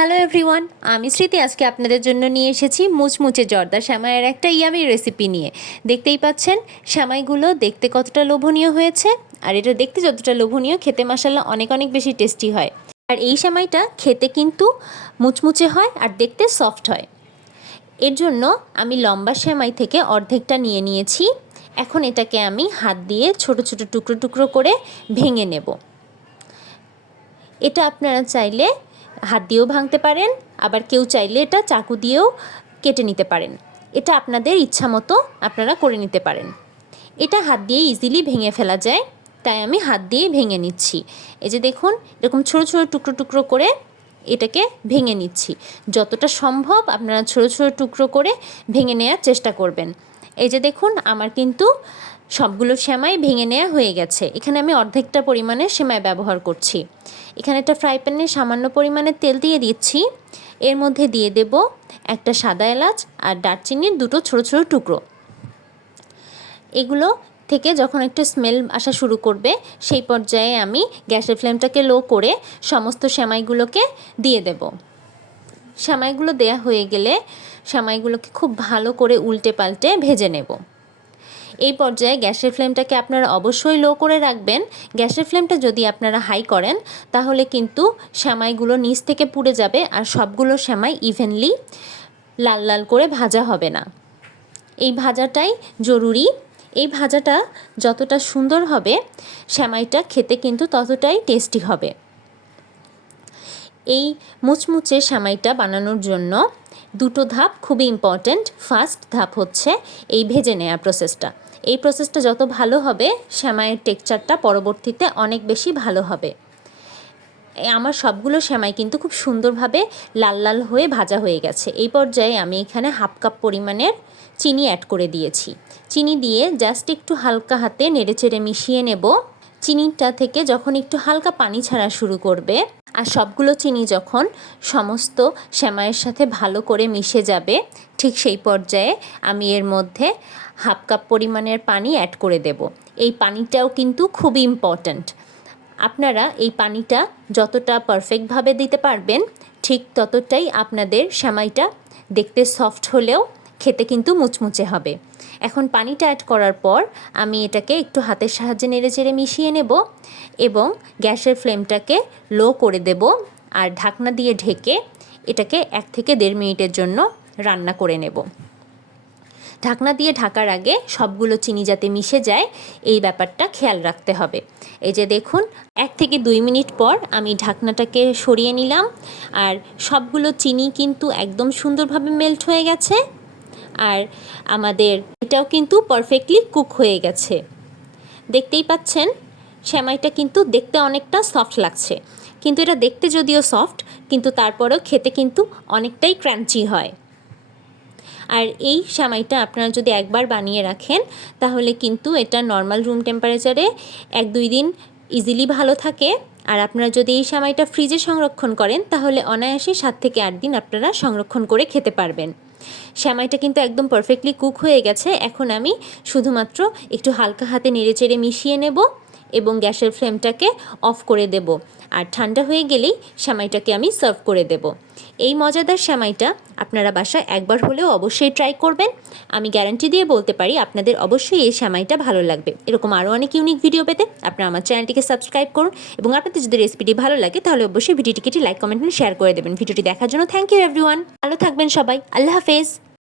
Hello everyone আমি স্মৃতি। আজকে আপনাদের জন্য নিয়ে এসেছি মুচমুচে জর্দা শ্যামাইয়ের একটা ইয়ামি রেসিপি নিয়ে। দেখতেই পাচ্ছেন, শ্যামাইগুলো দেখতে কতটা লোভনীয় হয়েছে, আর এটা দেখতে যতটা লোভনীয়, খেতে মশালা অনেক অনেক বেশি টেস্টি হয়। আর এই শ্যামাইটা খেতে কিন্তু মুচমুচে হয় আর দেখতে সফট হয়। এর জন্য আমি লম্বা শ্যামাই থেকে অর্ধেকটা নিয়ে নিয়েছি। এখন এটাকে আমি হাত দিয়ে ছোট ছোট টুকরো টুকরো করে ভেঙে নেব। এটা আপনারা চাইলে হাত দিয়েও ভাঙতে পারেন, আবার কেউ চাইলে এটা চাকু দিয়েও কেটে নিতে পারেন। এটা আপনাদের ইচ্ছা মতো আপনারা করে নিতে পারেন। এটা হাত দিয়ে ইজিলি ভেঙে ফেলা যায়, তাই আমি হাত দিয়ে ভেঙে নিচ্ছি। এই যে দেখুন, এরকম ছোটো ছোটো টুকরো টুকরো করে এটাকে ভেঙে নিচ্ছি। যতটা সম্ভব আপনারা ছোটো ছোটো টুকরো করে ভেঙে নেওয়ার চেষ্টা করবেন। এই যে দেখুন, আমার কিন্তু সবগুলো সেমাই ভেঙে নেওয়া হয়ে গেছে। এখানে আমি অর্ধেকটা পরিমাণে সেমাই ব্যবহার করছি। এখানে একটা ফ্রাই প্যানে সামান্য পরিমাণে তেল দিয়ে দিচ্ছি। এর মধ্যে দিয়ে দেব একটা সাদা এলাচ আর দারচিনির দুটো ছোটো ছোটো টুকরো। এগুলো থেকে যখন একটু স্মেল আসা শুরু করবে, সেই পর্যায়ে আমি গ্যাসের ফ্লেমটাকে লো করে সমস্ত সেমাইগুলোকে দিয়ে দেব। সেমাইগুলো দেয়া হয়ে গেলে সেমাইগুলোকে খুব ভালো করে উল্টে পাল্টে ভেজে নেব। এই পর্যায়ে গ্যাসের ফ্লেমটাকে আপনারা অবশ্যই লো করে রাখবেন। গ্যাসের ফ্লেমটা যদি আপনারা হাই করেন, তাহলে কিন্তু সেমাইগুলো নিচ থেকে পুড়ে যাবে আর সবগুলো সেমাই ইভেনলি লাল লাল করে ভাজা হবে না। এই ভাজাটাই জরুরি। এই ভাজাটা যতটা সুন্দর হবে, সেমাইটা খেতে কিন্তু ততটাই টেস্টি হবে। এই মুচমুচে সেমাইটা বানানোর জন্য দুটো ধাপ খুবই ইম্পর্ট্যান্ট ফার্স্ট ধাপ হচ্ছে এই ভেজে নেওয়া প্রসেসটা এই প্রসেসটা যত ভালো হবে, সেমাইয়ের টেক্সচারটা পরবর্তীতে অনেক বেশি ভালো হবে। আমার সবগুলো সেমাই কিন্তু খুব সুন্দরভাবে লাল লাল হয়ে ভাজা হয়ে গেছে। এই পর্যায়ে আমি এখানে হাফ কাপ পরিমাণের চিনি অ্যাড করে দিয়েছি। চিনি দিয়ে জাস্ট একটু হালকা হাতে নেড়েচেড়ে মিশিয়ে নেব। চিনিটা থেকে যখন একটু হালকা পানি ছাড়া শুরু করবে আর সবগুলো চিনি যখন সমস্ত সেমাইয়ের সাথে ভালো করে মিশে যাবে, ঠিক সেই পর্যায়ে আমি এর মধ্যে হাফ কাপ পরিমাণের পানি অ্যাড করে দেব। এই পানিটাও কিন্তু খুবই ইম্পর্ট্যান্ট আপনারা এই পানিটা যতটা পারফেক্টভাবে দিতে পারবেন, ঠিক ততটাই আপনাদের সেমাইটা দেখতে সফট হলেও খেতে কিন্তু মুচমুচে হবে। এখন পানিটা অ্যাড করার পর আমি এটাকে একটু হাতের সাহায্যে নেড়ে চেড়ে মিশিয়ে নেব এবং গ্যাসের ফ্লেমটাকে লো করে দেব আর ঢাকনা দিয়ে ঢেকে এটাকে এক থেকে দেড় মিনিটের জন্য রান্না করে নেব। ঢাকনা দিয়ে ঢাকার আগে সবগুলো চিনি যাতে মিশে যায়, এই ব্যাপারটা খেয়াল রাখতে হবে। এই যে দেখুন, এক থেকে দুই মিনিট পর আমি ঢাকনাটাকে সরিয়ে নিলাম আর সবগুলো চিনি কিন্তু একদম সুন্দরভাবে মেল্ট হয়ে গেছে। আর আমাদের এটাও কিন্তু পারফেক্টলি কুক হয়ে গেছে। দেখতেই পাচ্ছেন, সেমাইটা কিন্তু দেখতে অনেকটা সফট লাগছে। কিন্তু এটা দেখতে যদিও সফট কিন্তু তারপরেও খেতে কিন্তু অনেকটাই ক্রাঞ্চি হয়। আর এই সেমাইটা আপনারা যদি একবার বানিয়ে রাখেন, তাহলে কিন্তু এটা নর্মাল রুম টেম্পারেচারে এক দুই দিন ইজিলি ভালো থাকে। আর আপনারা যদি এই সেমাইটা ফ্রিজে সংরক্ষণ করেন, তাহলে অনায়াসে সাত থেকে আট দিন আপনারা সংরক্ষণ করে খেতে পারবেন। সেমাইটা কিন্তু একদম পারফেক্টলি কুক হয়ে গেছে। এখন আমি শুধুমাত্র একটু হালকা হাতে নেড়ে চেড়ে মিশিয়ে নেব। এবং গ্যাসের ফ্লেমটাকে অফ করে দেব। আর ঠান্ডা হয়ে গেলেই সেমাইটাকে আমি সার্ভ করে দেব। এই মজাদার সেমাইটা আপনারা বাসায় একবার হলেও অবশ্যই ট্রাই করবেন। আমি গ্যারান্টি দিয়ে বলতে পারি আপনাদের অবশ্যই এই সেমাইটা ভালো লাগবে। এরকম আরও অনেক ইউনিক ভিডিও পেতে আপনারা আমার চ্যানেলটিকে সাবস্ক্রাইব করুন এবং আপনাদের যদি রেসিপিটি ভালো লাগে তাহলে অবশ্যই ভিডিওটিকে লাইক, কমেন্ট শেয়ার করে দেবেন। ভিডিওটি দেখার জন্য থ্যাংক ইউ এভরিওয়ান ভালো থাকবেন সবাই। আল্লাহ হাফেজ।